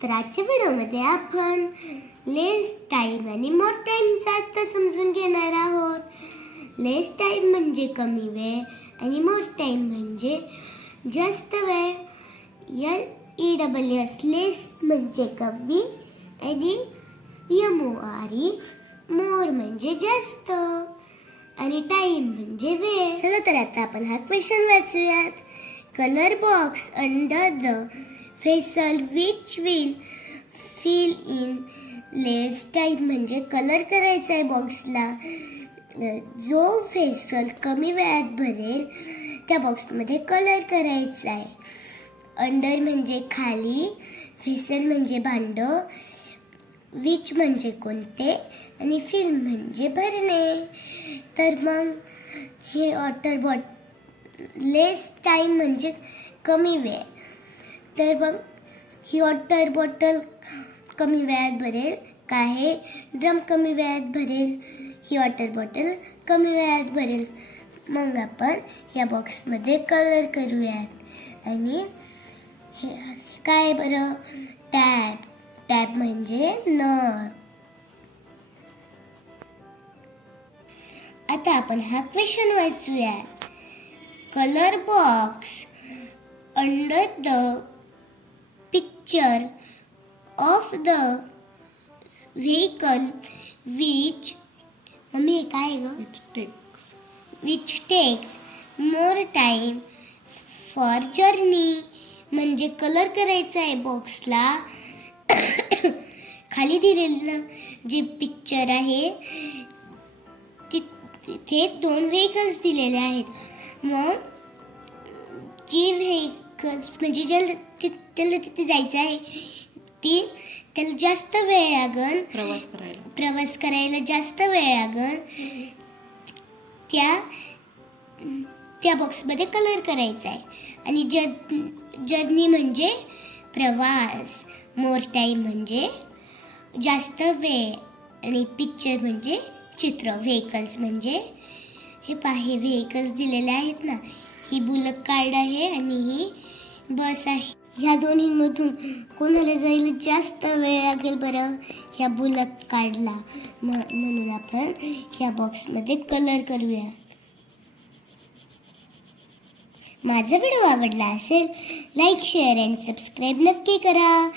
तर आजच्या व्हिडिओमध्ये आपण लेस टाईम आणि मोर टाईमचा आत्ता समजून घेणार आहोत. लेस टाईम म्हणजे कमी वेळ आणि मोर टाईम म्हणजे जास्त वेळ. L E double S less म्हणजे कमी आणि M O R E more म्हणजे जास्त. आणि टाईम म्हणजे वेळ. चला तर आता आपण हा question वाचूयात. Colour box under the faucet which will fill in less time म्हणजे कलर करायचा आहे बॉक्सला. जो फेसल कमी वेळात भरेल त्या बॉक्समध्ये कलर करायचा आहे. अंडर म्हणजे खाली फेसल म्हणजे भांड विच म्हणजे कोणते आणि फिल म्हणजे भरणे. तर मग हे वॉटर बॉट लेस टाईम म्हणजे कमी वेळ. तर मग ही वॉटर बॉटल कमी वेळात भरेल का हे? ड्रम कमी वेळात भरेल ही वॉटर बॉटल कमी वेळात भरेल. मग आपण ह्या बॉक्समध्ये कलर करूयात. आणि हे काय बरं? टॅप टॅप म्हणजे नळ. आता आपण हा question वाचूयात. Colour box under the picture of the vehicle which mummy काय ग? Which takes more time for journey म्हणजे कलर करायचा आहे बॉक्सला खाली दिलेलं जे पिक्चर आहे तिथे दोन व्हेकल्स दिलेले आहेत. मग जी व्हेकल्स म्हणजे ज्याला त्याला तिथे जायचं आहे ती त्याला जास्त वेळ लागन. प्रवास करायला. प्रवास करायला जास्त वेळ लागल त्या त्या बॉक्समध्ये कलर करायचा आहे. आणि जद जर्नी म्हणजे प्रवास मोर टाईम म्हणजे जास्त वेळ आणि पिक्चर म्हणजे चित्र व्हेकल्स म्हणजे हे पहा व्हेकल्स दिलेले आहेत ना. ही बुलक कार्ड आहे आणि ही बस आहे. ह्या दोन्हींमधून कोणाला जायला जास्त वेळ लागेल बरं? ह्या बुलक कार्डला. म म्हणून आपण ह्या बॉक्समध्ये कलर करूया. माझा व्हिडिओ आवडला असेल लाईक शेअर अँड सबस्क्राईब नक्की करा.